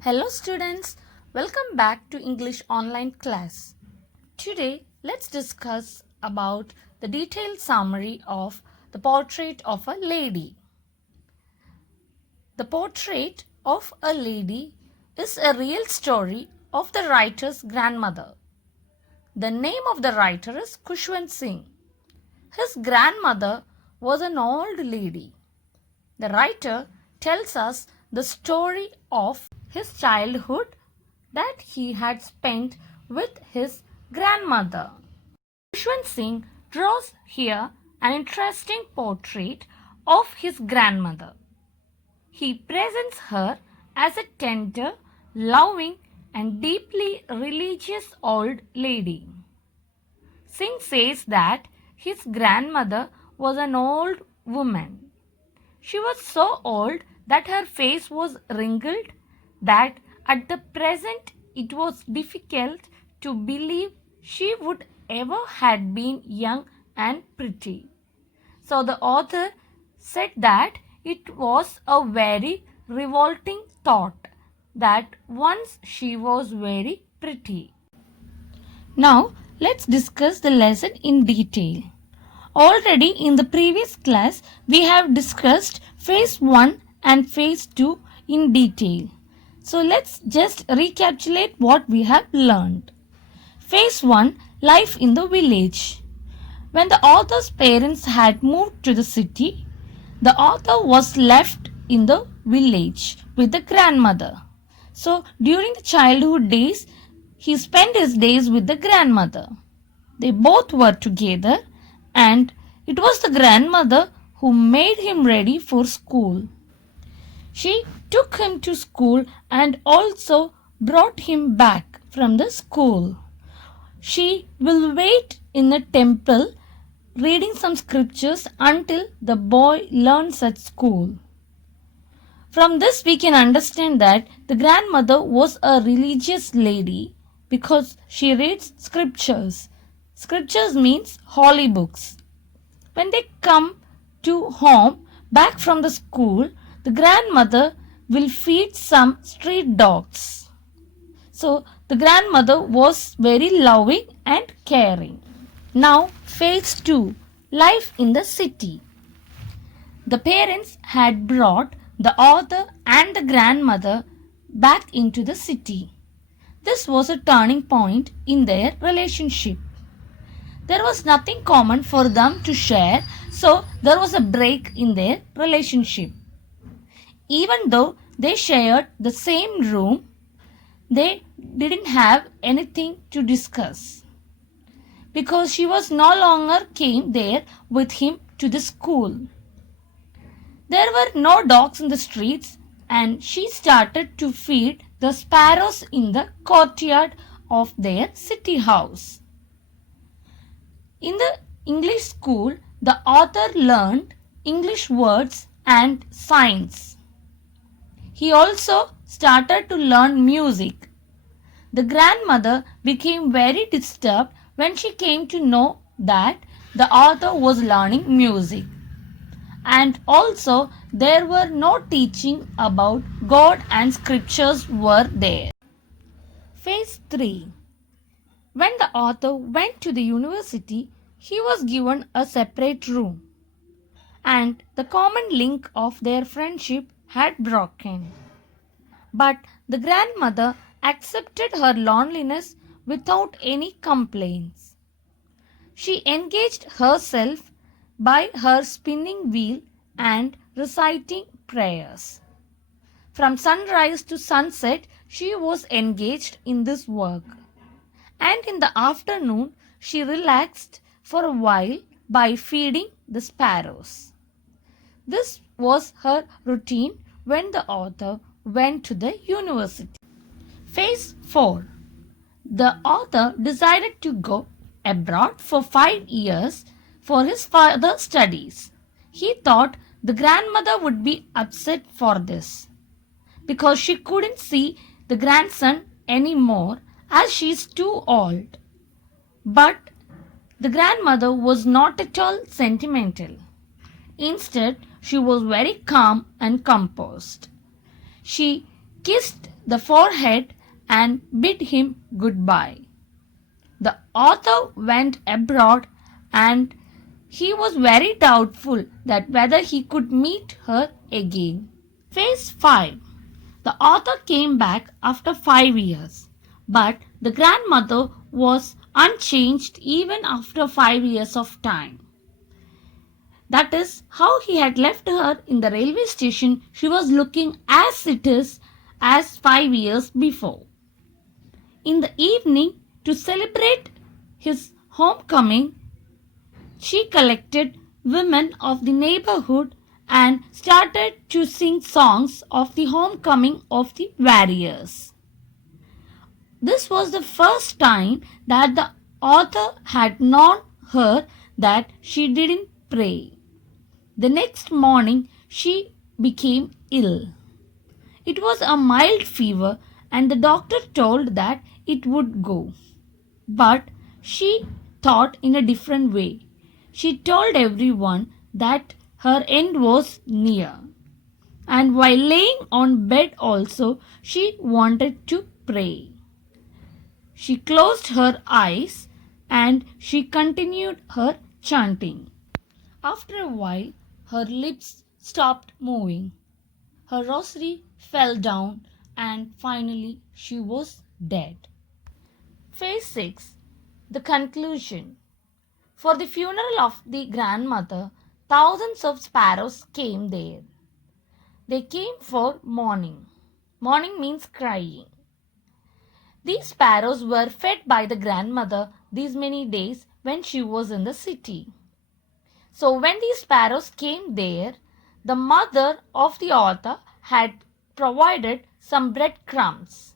Hello students, welcome back to English online class. Today let's discuss about the detailed summary of the portrait of a lady. The portrait of a lady is a real story of the writer's grandmother. The name of the writer is Khushwant Singh. His grandmother was an old lady. The writer tells us the story of his childhood that he had spent with his grandmother. Khushwant Singh draws here an interesting portrait of his grandmother. He presents her as a tender, loving and deeply religious old lady. Singh says that his grandmother was an old woman. She was so old that her face was wrinkled, that at the present it was difficult to believe she would ever had been young and pretty. So the author said that it was a very revolting thought that once she was very pretty. Now let's discuss the lesson in detail. Already in the previous class we have discussed phase 1 and phase 2 in detail. So let's just recapitulate what we have learned. Phase 1, Life in the Village. When the author's parents had moved to the city, the author was left in the village with the grandmother. So during the childhood days, he spent his days with the grandmother. They both were together and it was the grandmother who made him ready for school. She took him to school and also brought him back from the school. She will wait in a temple reading some scriptures until the boy learns at school. From this we can understand that the grandmother was a religious lady because she reads scriptures. Scriptures means holy books. When they come to home back from the school, the grandmother will feed some street dogs. So the grandmother was very loving and caring. Now phase 2, Life in the City. The parents had brought the author and the grandmother back into the city. This was a turning point in their relationship. There was nothing common for them to share, so there was a break in their relationship. Even though they shared the same room, they didn't have anything to discuss because she was no longer came there with him to the school. There were no dogs in the streets and she started to feed the sparrows in the courtyard of their city house. In the English school, the author learned English words and signs. He also started to learn music. The grandmother became very disturbed when she came to know that the author was learning music. And also there were no teaching about God and scriptures were there. Phase 3. When the author went to the university, he was given a separate room and the common link of their friendship had broken. But the grandmother accepted her loneliness without any complaints. She engaged herself by her spinning wheel and reciting prayers. From sunrise to sunset, she was engaged in this work. And in the afternoon, she relaxed for a while by feeding the sparrows. This was her routine when the author went to the university. Phase 4. The author decided to go abroad for 5 years for his further studies. He thought the grandmother would be upset for this because she couldn't see the grandson anymore as she is too old. But the grandmother was not at all sentimental. Instead, she was very calm and composed. She kissed the forehead and bid him goodbye. The author went abroad and he was very doubtful that whether he could meet her again. Phase 5. The author came back after 5 years, but the grandmother was unchanged even after 5 years of time. That is how he had left her in the railway station. She was looking as it is as 5 years before. In the evening, to celebrate his homecoming, she collected women of the neighborhood and started to sing songs of the homecoming of the warriors. This was the first time that the author had known her that she didn't pray. The next morning she became ill. It was a mild fever and the doctor told that it would go. But she thought in a different way. She told everyone that her end was near. And while laying on bed also, she wanted to pray. She closed her eyes and she continued her chanting. After a while, her lips stopped moving. Her rosary fell down and finally she was dead. Phase 6. The conclusion. For the funeral of the grandmother, thousands of sparrows came there. They came for mourning. Mourning means crying. These sparrows were fed by the grandmother these many days when she was in the city. So when these sparrows came there, the mother of the author had provided some breadcrumbs.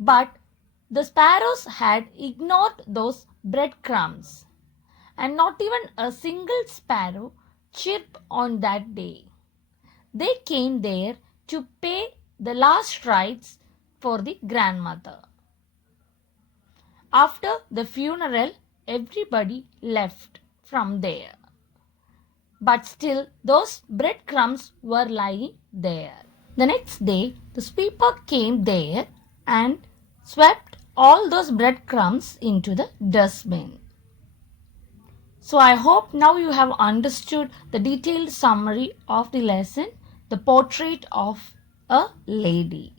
But the sparrows had ignored those breadcrumbs, and not even a single sparrow chirped on that day. They came there to pay the last rites for the grandmother. After the funeral, everybody left from there. But still those breadcrumbs were lying there. The next day, the sweeper came there and swept all those breadcrumbs into the dustbin. So I hope now you have understood the detailed summary of the lesson, The Portrait of a Lady.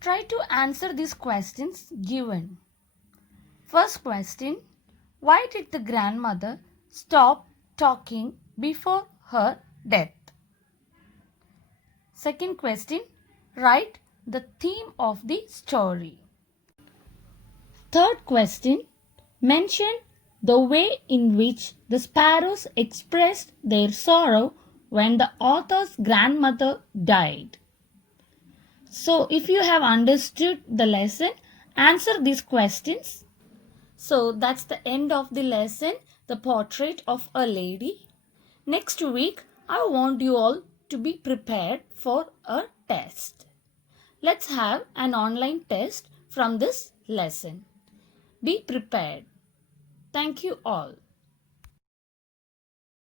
Try to answer these questions given. First question, why did the grandmother stop talking before her death? Second question, write the theme of the story. Third question, mention the way in which the sparrows expressed their sorrow when the author's grandmother died. So if you have understood the lesson, answer these questions. So that's the end of the lesson, The Portrait of a Lady. Next week, I want you all to be prepared for a test. Let's have an online test from this lesson. Be prepared. Thank you all.